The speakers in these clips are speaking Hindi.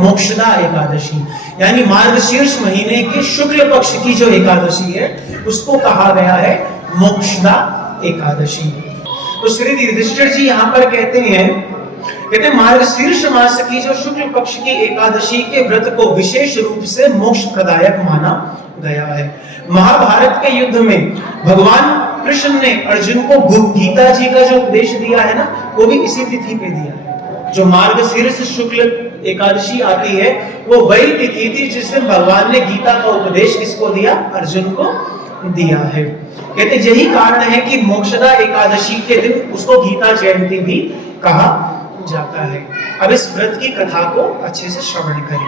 मोक्षदा एकादशी, यानी मार्गशीर्ष महीने के शुक्ल पक्ष की जो एकादशी है उसको कहा गया है मोक्षदा एकादशी। तो श्री युधिष्ठिर जी यहाँ पर कहते हैं मार्गशीर्ष मास की जो शुक्ल पक्ष की एकादशी के व्रत को विशेष रूप से मोक्ष प्रदायक माना गया है। महाभारत के युद्ध में भगवान कृष्ण ने अर्जुन को गीता जी का जो उपदेश दिया है ना, वो भी इसी तिथि पे दिया है। जो मार्गशीर्ष शुक्ल एकादशी आती है वो वही तिथि थी जिस दिन भगवान ने गीता का उपदेश किसको दिया, अर्जुन को दिया है। कहते यही कारण है कि मोक्षदा एकादशी के दिन उसको गीता जयंती भी कहा जाता है। अब इस व्रत की कथा को अच्छे से श्रवण करें।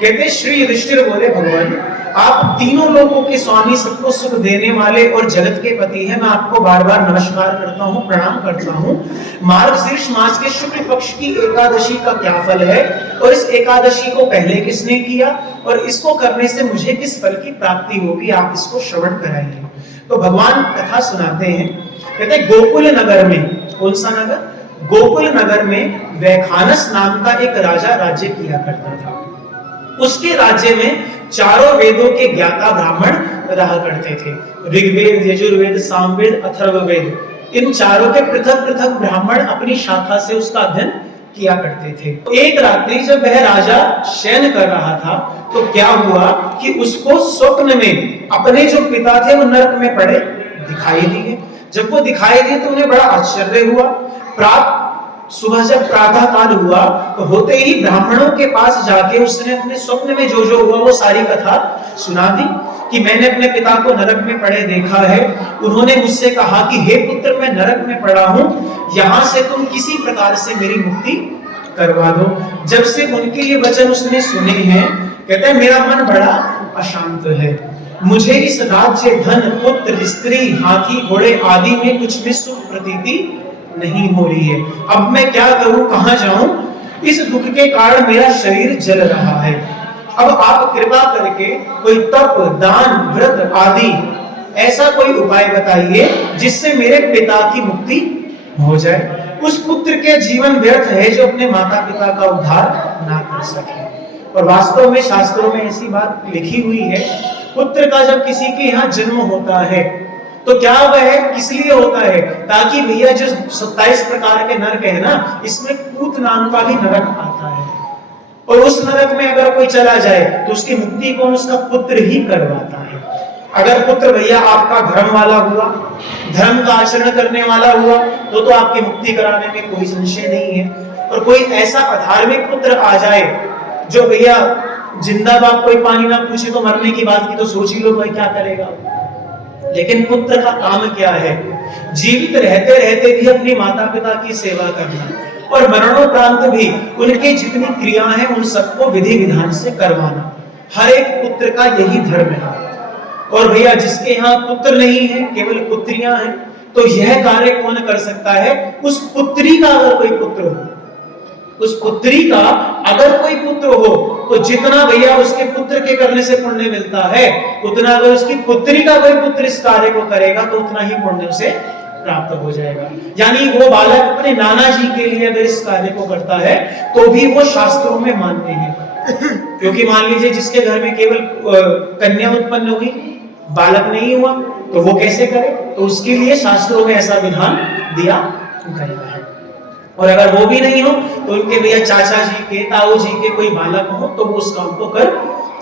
कहते श्री युधिष्ठिर बोले, भगवान आप तीनों लोगों के स्वामी, सबको सुख देने वाले और जगत के पति हैं। मैं आपको बार बार नमस्कार करता हूँ, प्रणाम करता हूँ। मार्गशीर्ष मास के शुक्ल पक्ष की एकादशी का क्या फल है और इस एकादशी को पहले किसने किया और इसको करने से मुझे किस फल की प्राप्ति होगी, आप इसको श्रवण कराइए। तो भगवान कथा सुनाते हैं। कहते गोकुल नगर में, कौन सा नगर, गोकुल नगर में वैखानस नाम का एक राजा राज्य किया करता था। उसके राज्य में चारों वेदों के ज्ञाता ब्राह्मण रहा करते थे। ऋग्वेद, यजुर्वेद, सामवेद, अथर्ववेद, इन चारों के पृथक पृथक ब्राह्मण अपनी शाखा से उसका अध्ययन किया करते थे। एक रात्रि जब वह राजा शयन कर रहा था तो क्या हुआ कि उसको स्वप्न में अपने जो पिता थे वो नरक में पड़े दिखाई दिए। जब वो दिखाई दिए तो उन्हें बड़ा आश्चर्य हुआ। सुबह जब प्रातः काल हुआ तो होते ही ब्राह्मणों के पास जाके उसने अपने स्वप्न में जो जो हुआ वो सारी कथा सुना दी कि मैंने अपने पिता को नरक में पड़े देखा है। उन्होंने मुझसे कहा कि हे पुत्र, मैं नरक में पड़ा हूं, यहां से तुम किसी प्रकार से मेरी मुक्ति करवा दो। जब से उनके ये वचन उसने सुने हैं, कहता है मेरा मन बड़ा अशांत है। मुझे इस राज्य, धन, पुत्र, स्त्री, हाथी, घोड़े आदि में कुछ भी सुख प्रतीति नहीं हो रही है। अब मैं क्या करूं, कहां जाऊं? इस दुख के कारण मेरा शरीर जल रहा है। अब आप कृपा करके कोई तप, दान, व्रत आदि ऐसा कोई उपाय बताइए जिससे मेरे पिता की मुक्ति हो जाए। उस पुत्र के जीवन व्यर्थ है जो अपने माता पिता का उद्धार ना कर सके। और वास्तव में शास्त्रों में ऐसी बात लिखी हुई है, पुत्र का जब किसी के यहाँ जन्म होता है तो क्या वह किस लिए होता है, ताकि भैया जो 27 प्रकार के नरक है ना, इसमें पूत नाम का भी नरक आता है। और उस नरक में अगर कोई चला जाए तो उसकी मुक्ति कौन, उसका पुत्र ही करवाता है। अगर पुत्र भैया आपका धर्म वाला हुआ, धर्म का आचरण करने वाला हुआ तो आपकी मुक्ति कराने में कोई संशय नहीं है। और कोई ऐसा अधार्मिक पुत्र आ जाए जो भैया जिंदा बाप कोई पानी ना पूछे तो मरने की बात की तो सोच ही लो भाई क्या करेगा। लेकिन पुत्र का काम क्या है, जीवित रहते रहते भी अपनी माता पिता की सेवा करना और मरणोपरांत भी उनके जितनी क्रिया हैं उन सबको विधि विधान से करवाना। हर एक पुत्र का यही धर्म है। और भैया जिसके यहाँ पुत्र नहीं है, केवल पुत्रियां हैं, तो यह कार्य कौन कर सकता है? उस पुत्री का अगर कोई पुत्र हो, उस पुत्री का अगर कोई पुत्र हो तो जितना भैया उसके पुत्र के करने से पुण्य मिलता है, उतना अगर उसकी पुत्री का कोई पुत्र इस कार्य को करेगा तो उतना ही पुण्य उसे प्राप्त हो जाएगा। यानी वो बालक अपने नाना जी के लिए अगर इस कार्य को करता है तो भी वो शास्त्रों में मानते हैं। क्योंकि मान लीजिए जिसके घर में केवल कन्या उत्पन्न हुई, बालक नहीं हुआ, तो वो कैसे करे? तो उसके लिए शास्त्रों में ऐसा विधान दिया गया है। और अगर वो भी नहीं हो तो उनके भैया चाचा जी के, ताऊ जी के कोई बालक हो तो वो उस काम को कर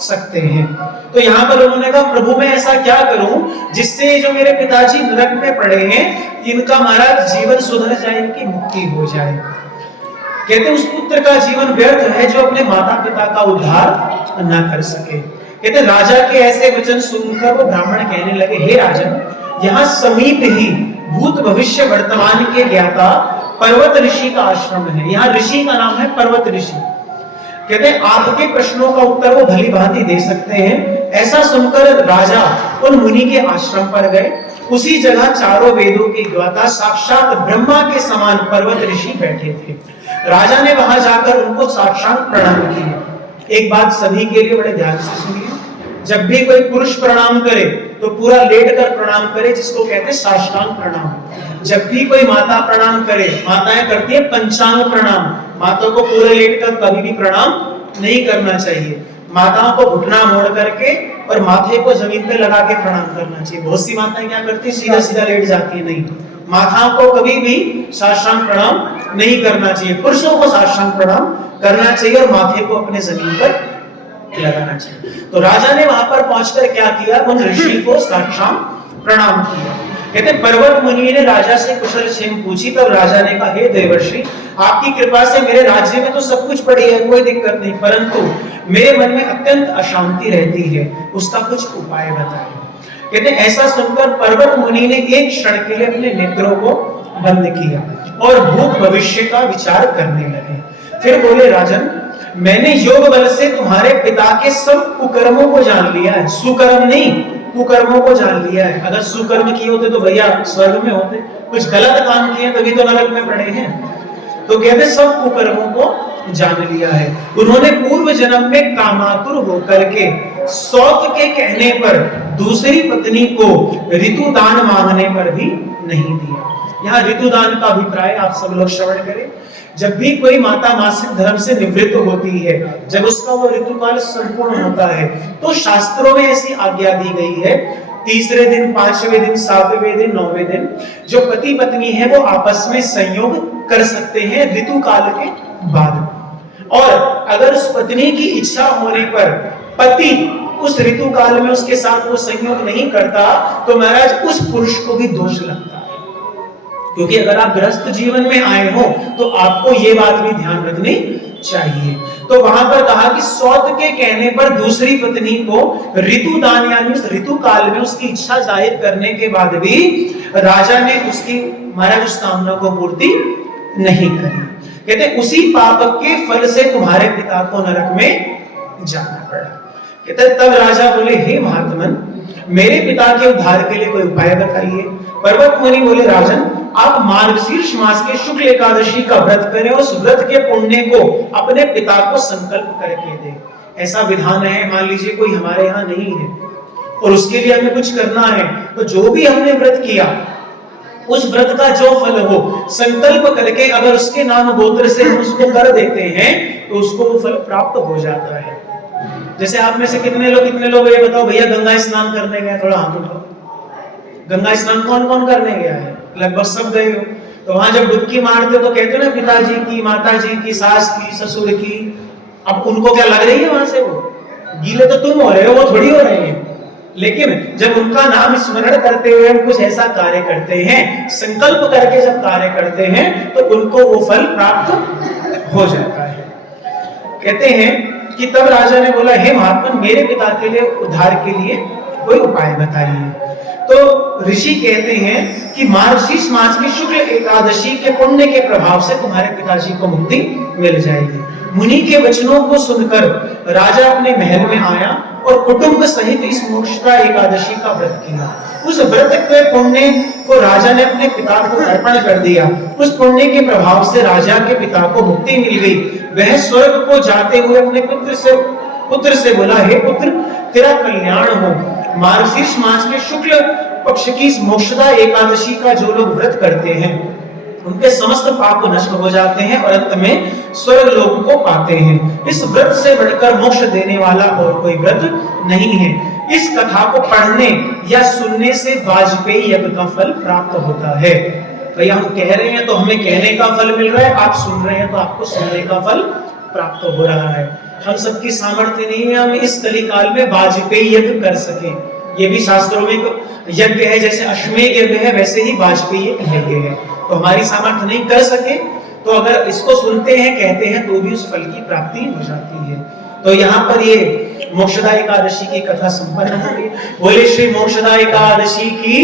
सकते हैं। तो यहाँ पर उन्होंने कहा प्रभु मैं ऐसा क्या करूं जिससे जो मेरे पिताजी नरक में पड़े हैं इनका महाराज जीवन सुधर जाए, इनकी मुक्ति हो जाए। कहते उस पुत्र का जीवन व्यर्थ है जो अपने माता पिता का उद्धार ना कर सके। कहते राजा के ऐसे वचन सुनकर वो ब्राह्मण कहने लगे, हे राजन, यहाँ समीप ही भूत भविष्य वर्तमान के ज्ञाता पर्वत ऋषि का आश्रम है। यहाँ ऋषि का नाम है पर्वत ऋषि। कहते हैं आपके प्रश्नों का उत्तर वो भली भांति दे सकते हैं। ऐसा सुनकर राजा उन मुनि के आश्रम पर गए। उसी जगह चारों वेदों के ज्ञाता साक्षात ब्रह्मा के समान पर्वत ऋषि बैठे थे। राजा ने वहां जाकर उनको साक्षात प्रणाम किया। एक बात सभी के लिए बड़े ध्यान से सुनिए, जब भी कोई पुरुष प्रणाम करे तो पूरा लेट कर प्रणाम करे, जिसको कहते हैं साष्टांग प्रणाम। जब भी कोई माता प्रणाम करे, माताएं करती है पंचांग प्रणाम, माता को पूरे लेट कर कभी भी प्रणाम नहीं करना चाहिए। माताओं को घुटना मोड़ करके और माथे को जमीन पे लगा के प्रणाम करना चाहिए। बहुत सी माताएं क्या करती है, सीधा सीधा लेट जाती है। नहीं, माताओं को कभी भी साष्टांग प्रणाम नहीं करना चाहिए। पुरुषों को साष्टांग प्रणाम करना चाहिए और माथे को अपने जमीन पर लगाना चाहिए। तो राजा ने वहां पर पहुंचकर क्या किया, उन ऋषि को साष्टांग प्रणाम किया। कहते पर्वत मुनि ने राजा से कुशल क्षेम पूछी, तब राजा ने कहा, हे देवर्षि, आपकी कृपा से मेरे राज्य में तो सब कुछ बढ़िया है, कोई दिक्कत नहीं, परंतु मेरे मन में अत्यंत अशांति रहती है, उसका कुछ उपाय बताएं। कहते ऐसा सुनकर पर्वत मुनि ने एक क्षण के लिए अपने नेत्रों को बंद किया और भूत भविष्य का विचार करने लगे। फिर बोले, राजन, मैंने योग बल से तुम्हारे पिता के सब कुकर्मों को जान लिया है। सुकर्म नहीं, कुकर्मों को जान लिया है। अगर सुकर्म किए होते तो भैया स्वर्ग में होते, कुछ गलत काम किए तभी तो नरक में पड़े हैं। तो कहते सब कुकर्मों को जान लिया है। उन्होंने पूर्व जन्म में कामातुर होकर के सौत के कहने पर दूसरी पत्नी को ऋतुदान मांगने पर भी नहीं दिया। यहाँ ऋतुदान का अभिप्राय आप सब लोग श्रवण करें। जब भी कोई माता मासिक धर्म से निवृत्त होती है, जब उसका वो ऋतुकाल संपूर्ण होता है, तो शास्त्रों में ऐसी आज्ञा दी गई है, तीसरे दिन, पांचवें दिन, सातवें दिन, नौवें दिन जो पति पत्नी है वो आपस में संयोग कर सकते हैं ऋतुकाल के बाद। और अगर उस पत्नी की इच्छा होने पर पति उस ऋतुकाल में उसके साथ वो संयोग नहीं करता, तो महाराज उस पुरुष को भी दोष लगता है। क्योंकि अगर आप गृहस्थ जीवन में आए हो तो आपको ये बात भी ध्यान रखनी चाहिए। तो वहां पर कहा कि सौत के कहने पर दूसरी पत्नी को ऋतुदान यानी उस ऋतु काल में उसकी इच्छा जाहिर करने के बाद भी राजा ने उसकी महाराज उस कामना को पूर्ति नहीं करी। कहते उसी पाप के फल से तुम्हारे पिता को नरक में जाना पड़ा। कहते तब राजा बोले, हे महात्मन, मेरे पिता के उद्धार के लिए कोई उपाय बताइए। पर्वत मुनि बोले, राजन, आप मार्गशीर्ष मास के शुक्ल एकादशी का व्रत करें और उस व्रत के पुण्य को अपने पिता को संकल्प करके दें। ऐसा विधान है, मान लीजिए कोई हमारे यहाँ नहीं है और उसके लिए हमें कुछ करना है, तो जो भी हमने व्रत किया उस व्रत का जो फल हो संकल्प करके अगर उसके नाम गोत्र से हम उसको कर देते हैं तो उसको वो फल प्राप्त हो जाता है। जैसे आप में से कितने लोग ये बताओ भैया गंगा स्नान करने गए, थोड़ा हाथ उठाओ। गंगा स्नान कौन कौन करने गया है? लगभग सब गए हो। तो वहां जब डुबकी मारते तो कहते ना पिताजी की, माताजी की, सास की, ससुर की। अब उनको क्या लग रही है वहां से? वो गीले तो तुम हो रहे हो, वो थोड़ी हो रहे हैं। लेकिन जब उनका नाम स्मरण करते हुए हम कुछ ऐसा कार्य करते हैं, संकल्प करके जब कार्य करते हैं, तो उनको वो फल प्राप्त हो जाता है। कहते हैं कि तब राजा ने बोला, हे महात्मन, मेरे पिता के लिए उद्धार के लिए कोई उपाय बताइए। तो ऋषि कहते हैं कि मार्गशीर्ष मास की शुक्ल एकादशी के पुण्य के प्रभाव से तुम्हारे पिताजी को मुक्ति मिल जाएगी। मुनि के वचनों को सुनकर राजा अपने महल में आया और कुटुंब सहित इस मोक्षदा एकादशी का व्रत किया। उस व्रत के पुण्य को राजा ने अपने पिता को अर्पण कर दिया। उस पुण्य के प्रभाव से राजा के पिता को मुक्ति मिल गई। वह स्वर्ग को जाते हुए अपने पुत्र से बोला, हे पुत्र, तेरा कल्याण हो। मार्गशीर्ष मास के शुक्ल पक्ष की मोक्षदा एकादशी का जो लोग व्रत करते हैं उनके समस्त पाप नष्ट हो जाते हैं और अंत में स्वर्ग लोक को पाते हैं। इस व्रत से बढ़कर मोक्ष देने वाला और कोई व्रत नहीं है। इस कथा को पढ़ने या सुनने से वाजपेयी यज्ञ का फल प्राप्त होता है। भैया हम कह रहे हैं तो हमें कहने का फल मिल रहा है, आप सुन रहे हैं तो आपको सुनने का फल प्राप्त हो रहा है। हम सबकी सामर्थ्य नहीं है हम इस कलिकाल में वाजपेयी यज्ञ कर सके। ये भी शास्त्रों में यज्ञ है, जैसे अश्वमेध यज्ञ है वैसे ही वाजपेयी यज्ञ है। तो हमारी सामर्थ्य नहीं कर सके तो अगर इसको सुनते हैं, कहते हैं, तो भी उस फल की प्राप्ति हो जाती है। तो यहाँ पर ये मोक्षदा एकादशी की कथा संपन्न हो गई। बोले श्री मोक्षदा एकादशी की।